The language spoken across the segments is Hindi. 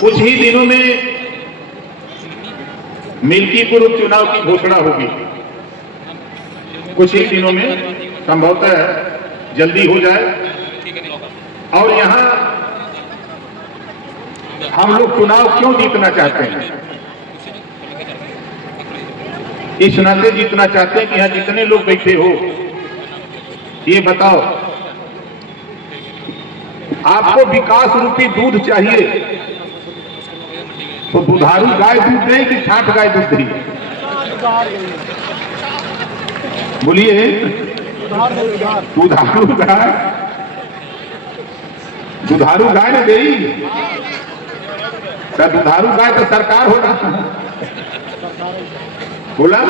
कुछ ही दिनों में मिल्कीपुर उपचुनाव की घोषणा होगी। कुछ ही दिनों में संभवतः जल्दी हो जाए और यहां हम लोग चुनाव क्यों जीतना चाहते हैं, इस नाते जीतना चाहते हैं कि यहां जितने लोग बैठे हो ये बताओ, आपको विकास रूपी दूध चाहिए तो दुधारू गाय दूध दे कि ठाठ गाय दूध दे? बोलिए। दुधारू गाय न दे, दुधारू गाय तो सरकार होगा। बोला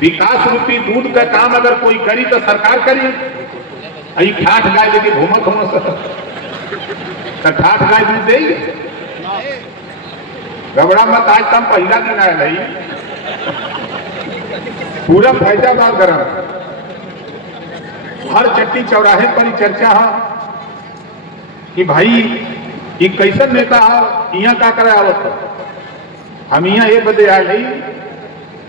विकास रूपी दूध का काम अगर कोई करी तो सरकार करी। अई ठाठ गाय लेके घूमत हो तो ठाठ गाय दूध दे? घबरा मत, आज तम पहला दिन आया नहीं, पूरा फैजाबाद गरम, हर चट्टी चौराहे पर चर्चा है कि भाई ये कैसा नेता है, यहाँ क्या करे आवत। हम यहाँ ये बदे आए नहीं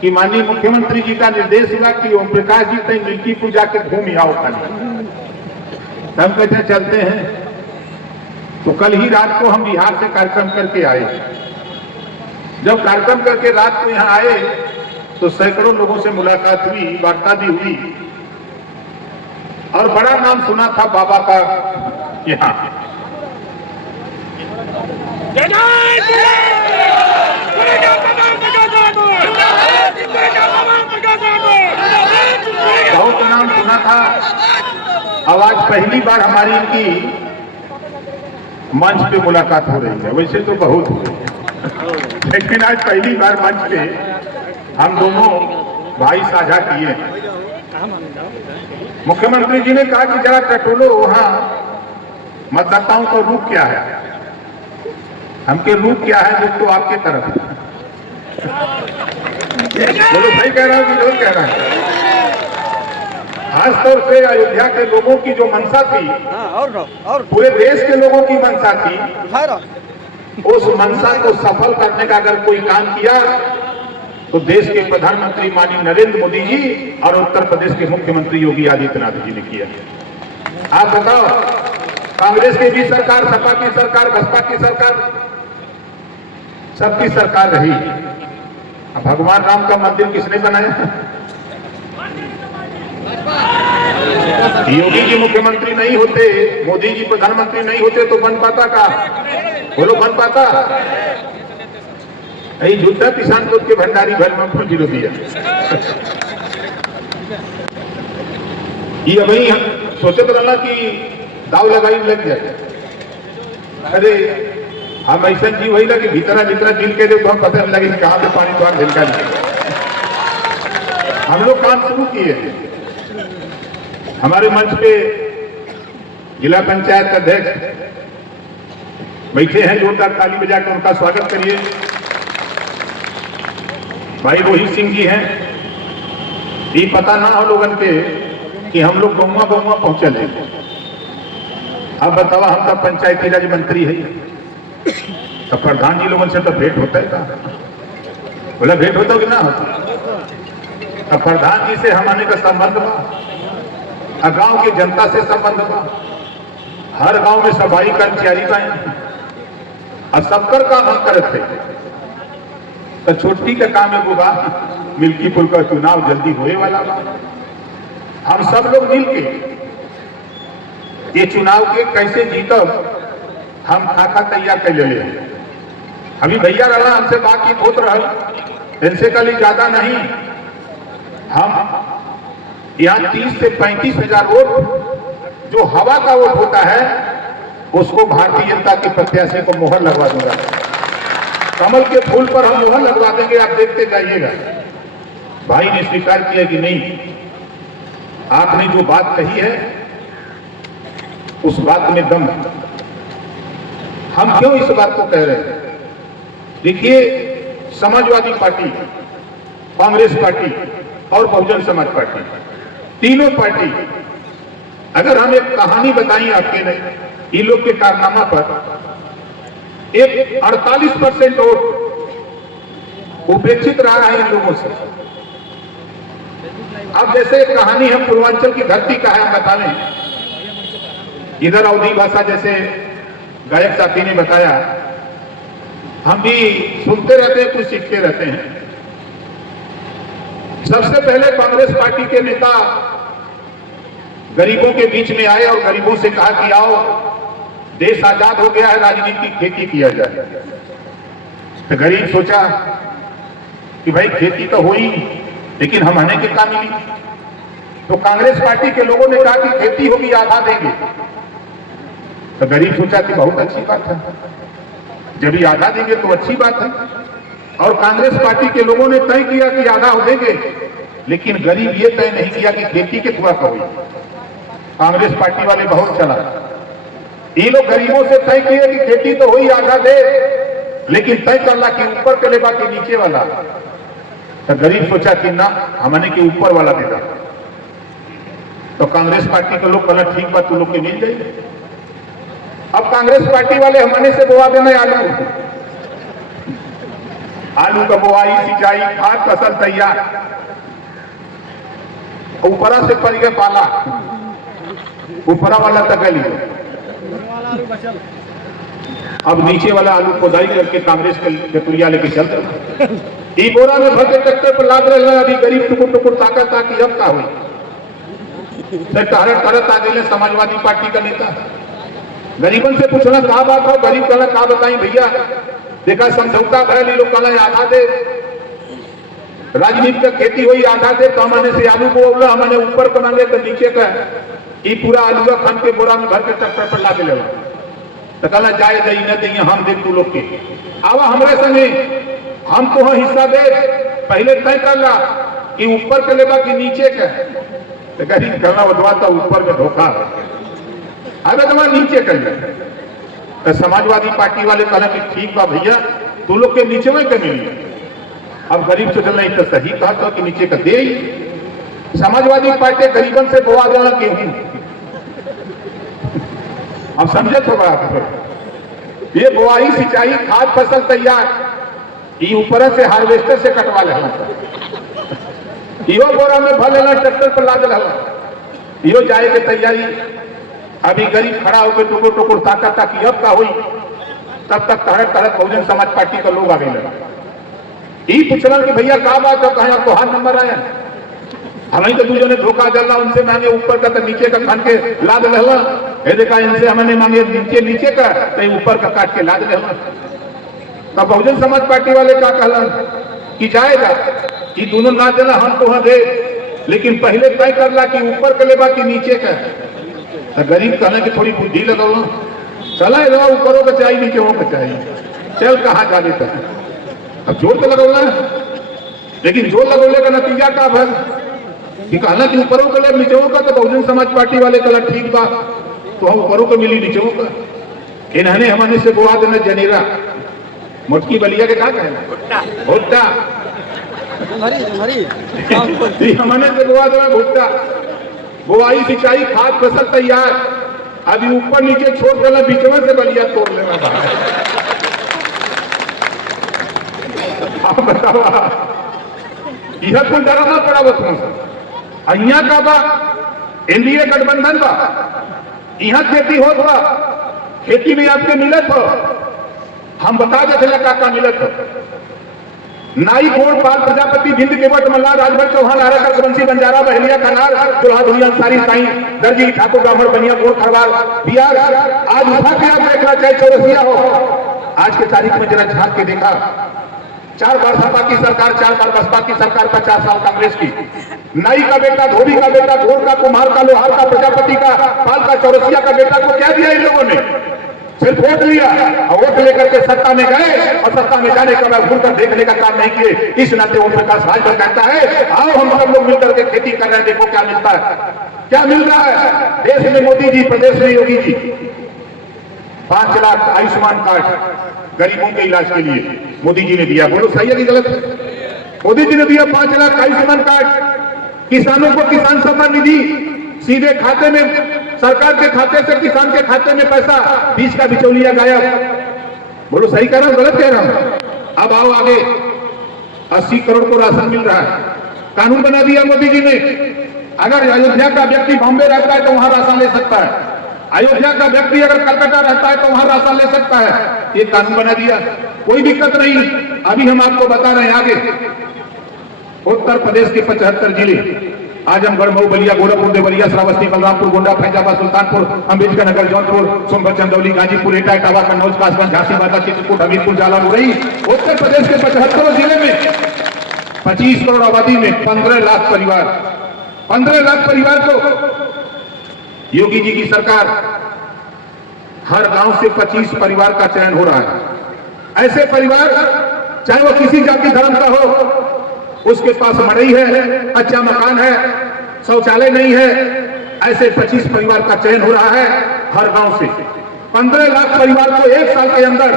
कि माननीय मुख्यमंत्री जी का निर्देश हुआ कि ओम प्रकाश जी तक मिल्कीपुर जाके घूम आओ खाली। हम कैसे चलते हैं, तो कल ही रात को हम बिहार से कार्यक्रम करके आए। जब कार्यक्रम करके रात को यहाँ आए तो सैकड़ों लोगों से मुलाकात हुई, वार्ता भी हुई और बड़ा नाम सुना था बाबा का यहाँ। बहुत नाम सुना था। आवाज पहली बार हमारी इनकी मंच पे मुलाकात हो रही है, वैसे तो बहुत हुई लेकिन आज पहली बार मंच पे हम दोनों भाई साझा किए। मुख्यमंत्री जी ने कहा कि जरा टटोलो वहां मतदाताओं का रूप क्या है, हमके रूप क्या है, रूप तो आपके तरफ। बोलो भाई कह रहा हूं कि लोग कह रहा है। खासतौर से अयोध्या के लोगों की जो मंशा थी और पूरे देश के लोगों की मंशा थी, उस मंशा को सफल करने का अगर कोई काम किया तो देश के प्रधानमंत्री माननीय नरेंद्र मोदी जी और उत्तर प्रदेश के मुख्यमंत्री योगी आदित्यनाथ जी ने किया। आप बताओ, कांग्रेस की भी सरकार, सपा की सरकार, बसपा की सरकार, सबकी सरकार रही। अब भगवान राम का मंदिर किसने बनाया? योगी जी मुख्यमंत्री नहीं होते, मोदी जी प्रधानमंत्री नहीं होते तो बन पाता का? बोलो बन पाता? यही झूठा किसान दूध के भंडारी भर में फूल गिरो दिया। ये अभी सोचे तो रहना कि दाव लगाई लग जाए। अरे हम ऐसा जीव वही ना कि भीतरा भीतरा दिल के जो बहुत पता लगे कहां पे पानी द्वार झलका नहीं। हम लोग काम शुरू किए। हमारे मंच पे जिला पंचायत अध्यक्ष बैठे हैं, जोरदार ताली बजाकर उनका स्वागत करिए। भाई रोहित सिंह जी हैं। ये पता ना हो लोगन के कि हम लोग बउआ बउआ पहुंचल है। अब बताओ, हम तो पंचायती राज मंत्री है तो प्रधान जी लोगों से तो भेंट होता है का? बोला भेंट होता कि ना होता? अब प्रधान जी से हमारे का संबंध बा, गांव की जनता से संबंध बा। हर गांव में सफाई कर्मचारी का और सबकर काम हम करते थे। तो छोटी का काम है बुबा, मिल्कीपुर का चुनाव जल्दी होने वाला बा। हम सब लोग मिलके ये चुनाव के कैसे जीतब हम खाका तैयार कर ले। अभी भैया रहा हमसे बातचीत होत रहा, इनसे कल ज्यादा नहीं। हम यहाँ 30 से 35 हजार वोट जो हवा का वोट होता है उसको भारतीय जनता के प्रत्याशी को मोहर लगवा दूंगा। कमल के फूल पर हम मोहर लगवा देंगे, आप देखते जाइएगा। भाई ने स्वीकार किया कि नहीं, आपने जो बात कही है उस बात में दम है। हम क्यों इस बात को कह रहे हैं? देखिए, समाजवादी पार्टी, कांग्रेस पार्टी और बहुजन समाज पार्टी, तीनों पार्टी, अगर हम एक कहानी बताएं आपके नहीं इन लोग के कारनामा पर, एक 48% वोट उपेक्षित रहा है इन लोगों से। अब जैसे कहानी हम पूर्वांचल की धरती का है, हम बताने इधर अवधी भाषा जैसे गायक साथी ने बताया, हम भी सुनते रहते हैं, कुछ सीखते रहते हैं। सबसे पहले कांग्रेस पार्टी के नेता गरीबों के बीच में आए और गरीबों से कहा कि आओ, देश आजाद हो गया है, राजनीति खेती किया जाए। तो गरीब सोचा कि भाई खेती तो हुई, लेकिन हमें कितना मिली? तो कांग्रेस पार्टी के लोगों ने कहा कि खेती होगी, आधा देंगे। तो गरीब सोचा कि बहुत अच्छी बात है, जब ही आधा देंगे तो अच्छी बात है। और कांग्रेस पार्टी के लोगों ने तय किया कि आधा देंगे, लेकिन गरीब ये तय नहीं किया कि खेती के थोड़ा कहोगी। कांग्रेस पार्टी वाले बहुत चला, ये लोग गरीबों से तय किए कि खेती तो हुई, आधा दे, लेकिन तय करना कि ऊपर के लेबा के नीचे वाला। तो गरीब सोचा कि ना, हमने कि ऊपर वाला देगा। तो कांग्रेस पार्टी के लोग कहना ठीक बात, तू लोग के मिल जाएगी। अब कांग्रेस पार्टी वाले हमने से बोआ देना आलू का बोआई, सिंचाई, खाद, फसल तैयार, ऊपरा से पड़ गया पाला, ऊपरा वाला तकली। अब नीचे वाला आलू खुदाई करके कांग्रेस के तुरिया लेके चल रहा, ई बोरा में भर के ट्रैक्टर पर लाद रहे हैं। अभी गरीब टुकुर टुकुर ताकत था कि अब का हुई। तरत आ गए समाजवादी पार्टी का नेता, गरीबन से पूछना कहा बात हो, गरीब कहना कहा बताई भैया, देखा समझौता भैया, लोग कहना आधा दे, राजनीति का खेती हुई, आधा दे। तो हमने से आलू बोला, हमने ऊपर का मांगे तो नीचे का ये पूरा आलूआ खन के बोरा में भर के ट्रैक्टर पर ला दे। तो कहना जाए दई न दई, हम दे तू लोग के आवा हमरे संगे, हम तो हिस्सा दे, पहले तय कर ला कि ऊपर के लेबा कि नीचे का। तो गरीब कहना बदवा तो ऊपर में धोखा है, अरे तुम्हारा नीचे कर ले। तो समाजवादी पार्टी वाले कहना कि ठीक बा भैया, तू लोग के नीचे में क्या मिली। अब गरीब से नहीं तो सही कहा था कि नीचे का दे। समाजवादी पार्टी गरीबन से बोआ देना गेहूं, अब समझे तो बात, ये बोआई, सिंचाई, खाद, फसल तैयार, ये ऊपर से हार्वेस्टर से कटवा लेना, यो बोरा में भर लेना, ट्रैक्टर पर लाद लेना, यो जाए के तैयारी। अभी गरीब खड़ा होकर टुकुर टुकुर ताकत था कि अब का हुई, तब तक तरह तरह बहुजन समाज पार्टी का लोग आ गए। ये पूछना कि भैया क्या बात है, कहा तो हाथ नंबर आया, हमें तो दूसरों ने धोखा डाला, उनसे मांगे ऊपर का तो नीचे का खान के लाद लेला, ये देखा इनसे हमने मांगे नीचे का तो ऊपर का काट के लाद लेला। तब बहुजन समाज पार्टी वाले क्या कहला कि जाएगा कि दोनों ना देना, हम तो दे, लेकिन पहले तय करला कि ऊपर के लेबा कि नीचे का। तो गरीब कहना कि थोड़ी बुद्धि लगाओ, चला ऊपरों का चाहिए, नीचे हो का चाहिए, चल कहाँ जा लेता है। अब जोर तो लगौला, लेकिन जोर लगौले का नतीजा का भर कि कहना कि ऊपरों का ले, नीचे का। तो बहुजन समाज पार्टी वाले कहला ठीक बात, तो हम ऊपरों को मिली, नीचे का। इन्होंने हमने से बोआ देना जनेरा, मोटकी बलिया के क्या कहना, भुट्टा, हमने से बोआ देना भुट्टा, बोआई, सिंचाई, खाद, फसल तैयार। अभी ऊपर नीचे छोड़ देना, बीच में से बलिया तोड़ लेना। आप बताओ, यह कोई डराना पड़ा बच्चों से। अहिया का बा एनडीए गठबंधन बा, यहाँ खेती हो बा, खेती में आपके मिलत हो, हम बता देते का मिलत हो। नाई, गोड़, पाल, प्रजापति, भिंड, केवट, मल्लाह, राजभर, चौहान, आरकर, बंसी, बंजारा, बहलिया, कनार, दुल्हा, दुल्हन, सारी, साई, दर्जी, ठाकुर, ब्राह्मण, बनिया, गोड़, खरवाल, बिहार। आज उठा के आप देखना चाहे चौरसिया हो, आज के तारीख में जरा झांक के देखा, 4 बार सपा की सरकार, 4 बार बसपा की सरकार, 50 साल कांग्रेस की। नाई का बेटा, धोबी का बेटा, घोड़ का, कुम्हार का, लोहार का, प्रजापति का, पाल का, चौरसिया का बेटा को क्या दिया इन लोगों ने? सिर्फ वोट लिया, और वोट लेकर के सत्ता में गए, और सत्ता में जाने का बाद घूर देखने का काम नहीं किए। इस नाते ओम प्रकाश राजभर कहता है, आओ हम सब लोग मिलकर के खेती कर रहे हैं, देखो क्या मिलता है, क्या मिल रहा है। देश में मोदी जी, प्रदेश में योगी जी, 5 लाख आयुष्मान कार्ड गरीबों के इलाज के लिए मोदी जी ने दिया। बोलो सही है कि गलत है? मोदी जी ने दिया 5 लाख आयुष्मान कार्ड। किसानों को किसान सम्मान निधि सीधे खाते में, सरकार के खाते से किसान के खाते में पैसा, बीच का बिचौलिया गायब। बोलो सही कह रहा हूं गलत कह रहा हूं? अब आओ आगे, 80 करोड़ को राशन मिल रहा है, कानून बना दिया मोदी जी ने। अगर अयोध्या का व्यक्ति बॉम्बे रहता है तो वहां राशन ले सकता है, अयोध्या का व्यक्ति अगर कलकत्ता रहता है तो वहां राशन ले सकता है। ये कानून बना दिया, कोई दिक्कत नहीं। अभी हम आपको बता रहे हैं आगे, उत्तर प्रदेश के 75 जिले, आजमगढ़, मऊ, बलिया, गोरखपुर, देवरिया, श्रावस्ती, बलरामपुर, गोंडा, फैजाबाद, सुल्तानपुर, अम्बेडकर नगर, जौनपुर, सोनभद्र, चंदौली, गाजीपुर, एटा, इटावा, कन्नौज, कासगंज, झांसी, बांदा, चित्रकूट, हमीरपुर, जालौर, मुरैना, उत्तर प्रदेश के 75 जिले में 25 करोड़ आबादी में 15 लाख परिवार, 15 लाख परिवार को योगी जी की सरकार हर गांव से 25 परिवार का चयन हो रहा है। ऐसे परिवार, चाहे वो किसी जाति धर्म का हो, उसके पास मड़ई है, अच्छा मकान है, शौचालय नहीं है, ऐसे 25 परिवार का चयन हो रहा है हर गांव से। 15 लाख परिवार को 1 साल के अंदर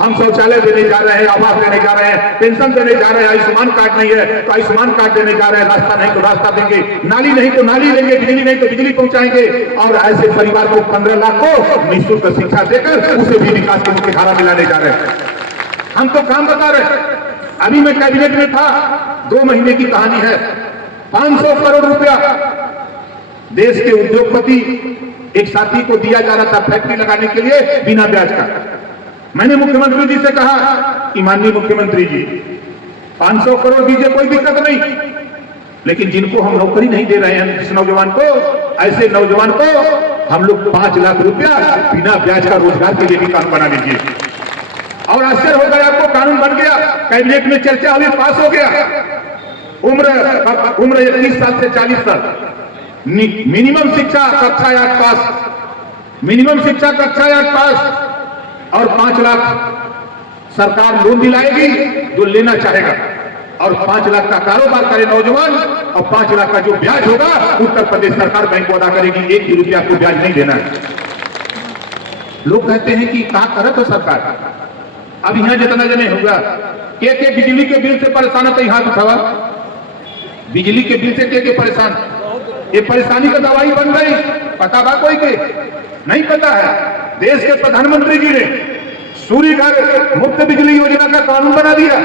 हम शौचालय देने जा रहे हैं, आवास देने जा रहे हैं, पेंशन देने जा रहे हैं। आयुष्मान कार्ड नहीं है तो आयुष्मान कार्ड देने जा रहे हैं, रास्ता नहीं तो रास्ता देंगे, नाली नहीं तो नाली देंगे, बिजली नहीं तो बिजली पहुंचाएंगे। और ऐसे परिवार को 15 लाख को निःशुल्क शिक्षा देकर उसे भी विकास की मुख्य धारा मिलाने जा रहे हैं। हम तो काम बता रहे हैं। अभी मैं कैबिनेट में था, 2 महीने की कहानी है, 500 करोड़ रुपया देश के उद्योगपति एक साथी को दिया जा रहा था फैक्ट्री लगाने के लिए बिना ब्याज का। मैंने मुख्यमंत्री जी से कहा कि माननीय मुख्यमंत्री जी, 500 करोड़ दीजिए, कोई दिक्कत नहीं, लेकिन जिनको हम नौकरी नहीं दे रहे हैं जिस नौजवान को, ऐसे नौजवान को हम लोग 5 लाख रुपया बिना ब्याज का रोजगार के लिए भी कानून बना दीजिए। और आश्चर्य हो गया, आपको कानून बन गया, कैबिनेट में चर्चा हुई, पास हो गया। उम्र 21 साल से 40 साल, मिनिमम शिक्षा कक्षा 8 पास, मिनिमम शिक्षा कक्षा 8 पास, और 5 लाख सरकार लोन दिलाएगी जो लेना चाहेगा, और 5 लाख का कारोबार करे नौजवान, और 5 लाख का जो ब्याज होगा उत्तर प्रदेश सरकार बैंक को अदा करेगी, 1 भी रुपया आपको ब्याज नहीं देना है। लोग कहते हैं कि कहां करे तो सरकार। अब यहां जितना जने होगा के बिजली के बिल से परेशान है तो हाथ उठावा। बिजली के बिल से के परेशान, ये परेशानी का दवाई बन गई, पता बा कोई के नहीं पता है। देश के प्रधानमंत्री जी ने सूर्य घर मुफ्त बिजली योजना का कानून बना दिया।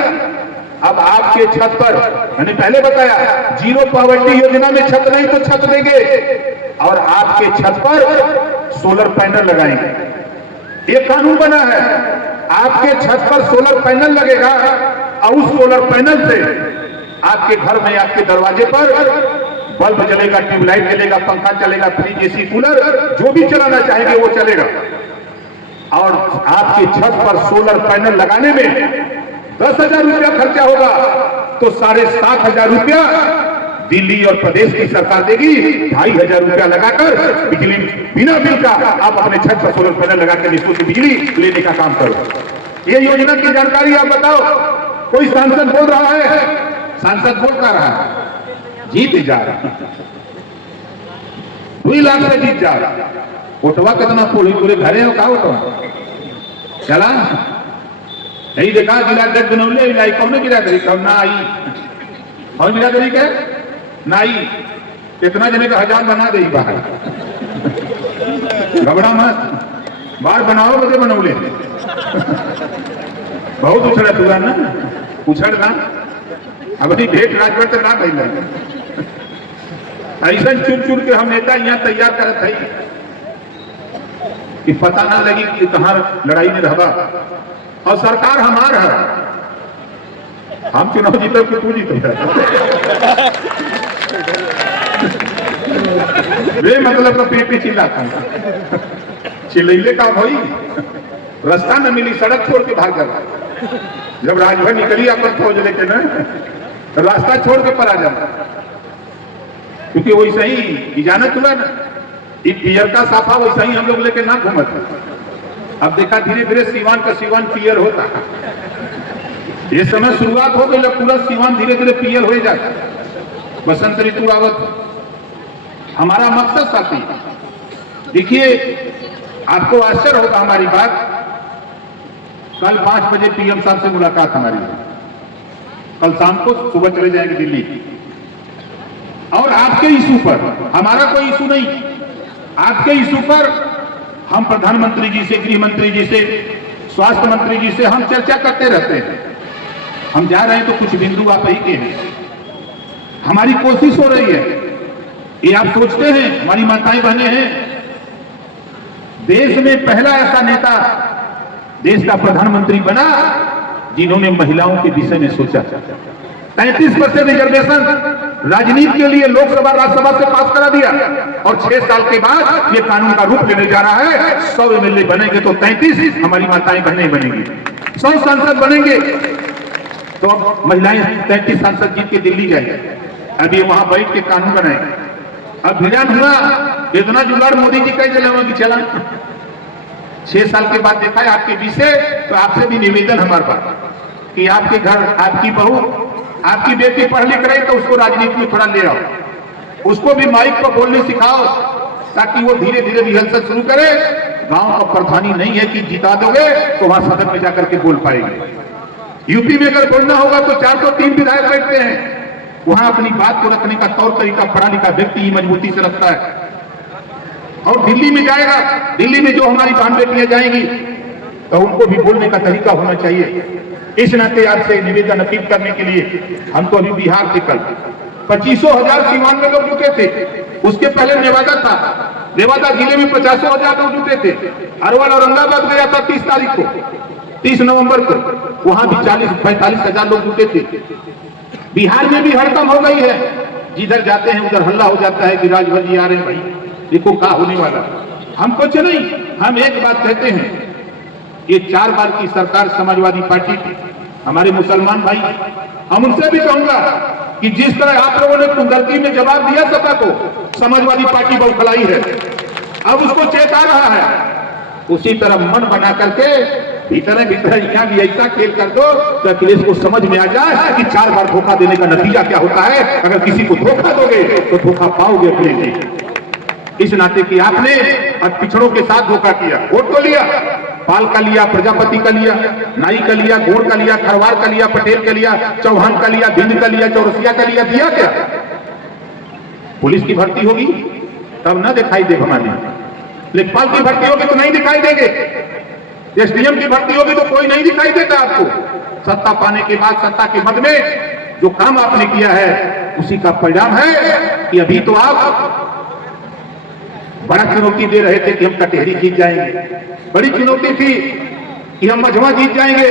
अब आपके छत पर, मैंने पहले बताया, जीरो पॉवर्टी योजना में छत नहीं तो छत देंगे, और आपके छत पर सोलर पैनल लगाएंगे। ये कानून बना है, आपके छत पर सोलर पैनल लगेगा, और उस सोलर पैनल से आपके घर में, आपके दरवाजे पर बल्ब जलेगा, ट्यूबलाइट जलेगा, पंखा चलेगा, फ्रिज, एसी, कूलर, जो भी चलाना चाहेंगे वो चलेगा। और आपके छत पर सोलर पैनल लगाने में 10,000 रुपया खर्चा होगा, तो 7,500 रुपया दिल्ली और प्रदेश की सरकार देगी। 2,500 रुपया लगाकर बिजली बिना बिल का आप अपने छत पर सोलर पैनल लगाकर निःशुल्क बिजली लेने का काम करो। ये योजना की जानकारी आप बताओ। कोई सांसद बोल रहा है, सांसद बोल कर रहा है, जीत जा रहा, 2 लाख से जीत जा रहा। ओटवा कितना पूरे घरे हो, का ओटवा चला यही देखा, जिला जज बनौले कौन बिरादरी कौन ना आई, और बिरादरी के नाई कितना जने का 1000 बना दे बाहर। घबरा मत, बाहर बनाओ बजे बनौले बहुत उछड़ा तुरा ना, उछड़ना अब भेंट राजभर से ना भैल, ऐसा चुर चुर के हम नेता यहाँ तैयार करत है कि पता ना लगी कि कहां लड़ाई में रहबा। और सरकार हमार है, हम चुनाव जीते कि तू जीते वे मतलब का पेट चिल्लाता, चिल्ले का भाई रास्ता न मिली, सड़क छोड़ के भाग जाता। जब राजभर निकली अपन फौज लेके ना, रास्ता छोड़ के पर आ जाता, क्योंकि वैसा ही इजाजत हुआ ना, ये पियर का साफा वैसा ही हम लोग लेके ना घूमते। अब देखा धीरे धीरे सीवान का सीवान पियर होता, ये समय शुरुआत हो गई, पूरा सीवान धीरे धीरे पियर हो जाता। बसंत ऋतु आवत, हमारा मकसद साथी, देखिए आपको आश्चर्य होगा हमारी बात। कल 5 बजे पीएम साहब से मुलाकात हमारी, कल शाम को, सुबह चले जाएंगे दिल्ली। और आपके इशू पर, हमारा कोई इशू नहीं, आपके इशू पर हम प्रधानमंत्री जी से, गृह मंत्री जी से स्वास्थ्य मंत्री जी से हम चर्चा करते रहते हैं। हम जा रहे हैं तो कुछ बिंदु आप ही के हैं, हमारी कोशिश हो रही है। ये आप सोचते हैं हमारी माताएं बहनें हैं, देश में पहला ऐसा नेता देश का प्रधानमंत्री बना जिन्होंने महिलाओं के विषय में सोचा। 33% रिजर्वेशन राजनीति के लिए लोकसभा राज्यसभा से पास करा दिया और 6 साल के बाद ये कानून का रूप लेने जा रहा है। 100 एमएलए बनेंगे तो 33 हमारी माताएं बहनें बनेंगी, 100 सांसद बनेंगे तो अब महिलाएं 33 सांसद जीत के दिल्ली जाएंगे। अब ये वहां बैठ के कानून बनाएंगे। अब भिड़ान हुआ, इतना जुगाड़ मोदी जी कह चले कि चला 6 साल के बाद देखा है आपके विषय, तो आपसे भी निवेदन हमारे पास कि आपके घर आपकी बहू आपकी बेटी पढ़ लिख रही तो उसको राजनीति में थोड़ा ले आओ, उसको भी माइक पर बोलने सिखाओ ताकि वो धीरे धीरे रिहर्सल शुरू करे। गांव का प्रधानी नहीं है कि जिता दोगे तो वहां सदन में जाकर के बोल पाएंगे। यूपी में अगर बोलना होगा तो 403 विधायक बैठते हैं, वहां अपनी बात को रखने का तौर तरीका पढ़ा लिखा व्यक्ति मजबूती से रखता है। और दिल्ली में जाएगा, दिल्ली में जो हमारी बहन बेटियां जाएंगी तो उनको भी बोलने का तरीका होना चाहिए। इस नाते आपसे निवेदन अपील करने के लिए हम तो अभी बिहार से कल 25,000 सीवान में लोग जुटे थे, उसके पहले नेवादा था, नेवादा जिले में 50,000 लोग जुटे थे। अरवल औरंगाबाद गया था 30 तारीख को, 30 नवंबर को, वहां भी 40-45,000 लोग जुटे थे। बिहार में भी हड़कंप हो गई है, जिधर जाते हैं उधर हल्ला हो जाता है कि राजभर जी आ रहे हैं, भाई देखो क्या होने वाला। हम कुछ नहीं, हम एक बात कहते हैं, ये 4 बार की सरकार समाजवादी पार्टी की, हमारे मुसलमान भाई, हम उनसे भी कहूंगा कि जिस तरह आप लोगों ने कुंदरती में जवाब दिया सपा को, समाजवादी पार्टी बौखलाई है, अब उसको चेता रहा है, उसी तरह मन बना करके भीतर भीतर यहाँ भी ऐसा खेल कर दो तो अखिलेश को समझ में आ जाए कि 4 बार धोखा देने का नतीजा क्या होता है। अगर किसी को धोखा दोगे तो धोखा पाओगे अपने लिए। इस नाते कि आपने पिछड़ों के साथ धोखा किया, वोट तो लिया, पाल का लिया, प्रजापति का लिया, नाई का लिया, गोड़ का लिया, खरवार का लिया, पटेल का लिया, चौहान का लिया, बिंद का लिया, चौरसिया का लिया, दिया क्या? पुलिस की भर्ती होगी तब ना दिखाई दे हमारे, लेखपाल की भर्ती होगी तो नहीं दिखाई देंगे, एसडीएम की भर्ती होगी तो कोई नहीं दिखाई देता आपको। सत्ता पाने के बाद सत्ता के मद में जो काम आपने किया है उसी का परिणाम है कि अभी तो आप बड़ा चुनौती दे रहे थे कि हम कटहरी जीत जाएंगे, बड़ी चुनौती थी कि हम मझवा जीत जाएंगे।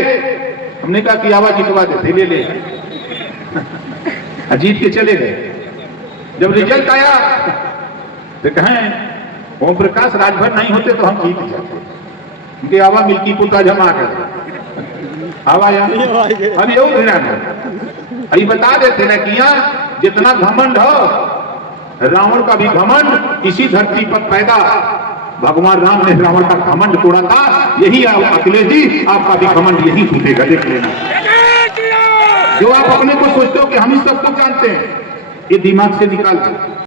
हमने कहा कि आवाज जितवा दे, ले ले जीत के चले गए। जब रिजल्ट आया तो कहें ओम प्रकाश राजभर नहीं होते तो हम जीत जाते, उनके आवा मिल्की पुता जमा कर आवा अब ये अभी बता देते ना कि यहाँ जितना घमंड हो, रावण का भी घमंड इसी धरती पर पैदा, भगवान राम ने रावण का घमंड तोड़ा था। यही अखिलेश जी आपका भी घमंड यही टूटेगा, देख लेना। जो आप अपने को सोचते हो कि हम इस सब कुछ जानते हैं, ये दिमाग से निकाल दो।